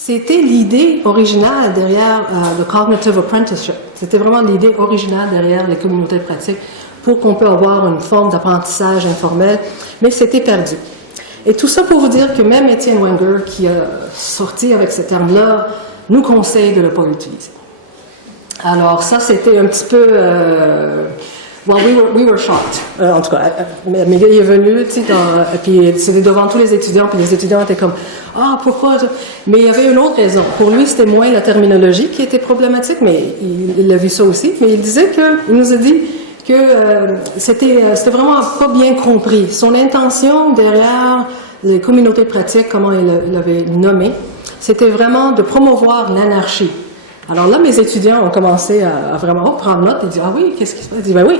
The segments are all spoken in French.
C'était l'idée originale derrière le Cognitive Apprenticeship. C'était vraiment l'idée originale derrière les communautés de pratique pour qu'on puisse avoir une forme d'apprentissage informel, mais c'était perdu. Et tout ça pour vous dire que même Étienne Wenger, qui a sorti avec ce terme-là, nous conseille de ne pas l'utiliser. Alors ça, c'était un petit peu... well, we were shocked. En tout cas, Miguel est venu, tu sais, puis c'était devant tous les étudiants, puis les étudiants étaient comme « Ah, pourquoi? » Mais il y avait une autre raison. Pour lui, c'était moins la terminologie qui était problématique, mais il a vu ça aussi. Mais il disait il nous a dit que c'était vraiment pas bien compris. Son intention derrière les communautés de pratique, comment il l'avait nommé, c'était vraiment de promouvoir l'anarchie. Alors là, mes étudiants ont commencé à vraiment prendre note et dire « Ah oui, qu'est-ce qui se passe? » Il dit « Ben oui. »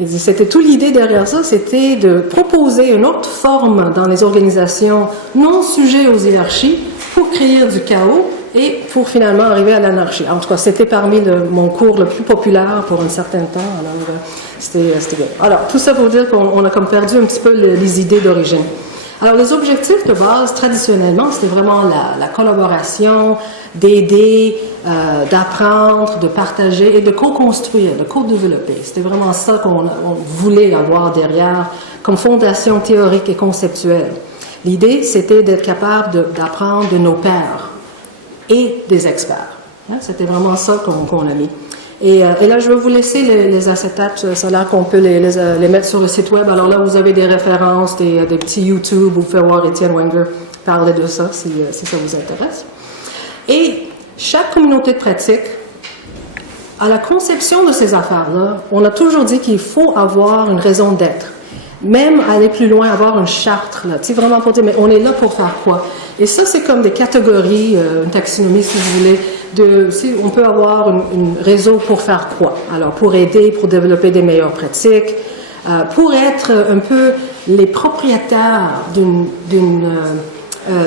Il dit « C'était toute l'idée derrière ça, c'était de proposer une autre forme dans les organisations non sujet aux hiérarchies pour créer du chaos et pour finalement arriver à l'anarchie. » En tout cas, c'était parmi mon cours le plus populaire pour un certain temps. Alors, c'était bien. Alors, tout ça pour dire qu'on a comme perdu un petit peu les idées d'origine. Alors, les objectifs de base, traditionnellement, c'était vraiment la collaboration, d'aider, d'apprendre, de partager et de co-construire, de co-développer. C'était vraiment ça qu'on voulait avoir derrière comme fondation théorique et conceptuelle. L'idée, c'était d'être capable d'apprendre de nos pairs et des experts. C'était vraiment ça qu'on a mis. Et là, je vais vous laisser les acétates. Ça a l'air qu'on peut les mettre sur le site web. Alors là, vous avez des références, des petits YouTube. Vous pouvez voir Étienne Wenger parler de ça si ça vous intéresse. Et chaque communauté de pratique, à la conception de ces affaires-là, on a toujours dit qu'il faut avoir une raison d'être. Même aller plus loin, avoir une charte, là, tu sais, vraiment pour dire, mais on est là pour faire quoi? Et ça, c'est comme des catégories, une taxonomie, si vous voulez, on peut avoir un réseau pour faire quoi? Alors, pour aider, pour développer des meilleures pratiques, pour être un peu les propriétaires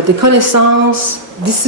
des connaissances disciplinaires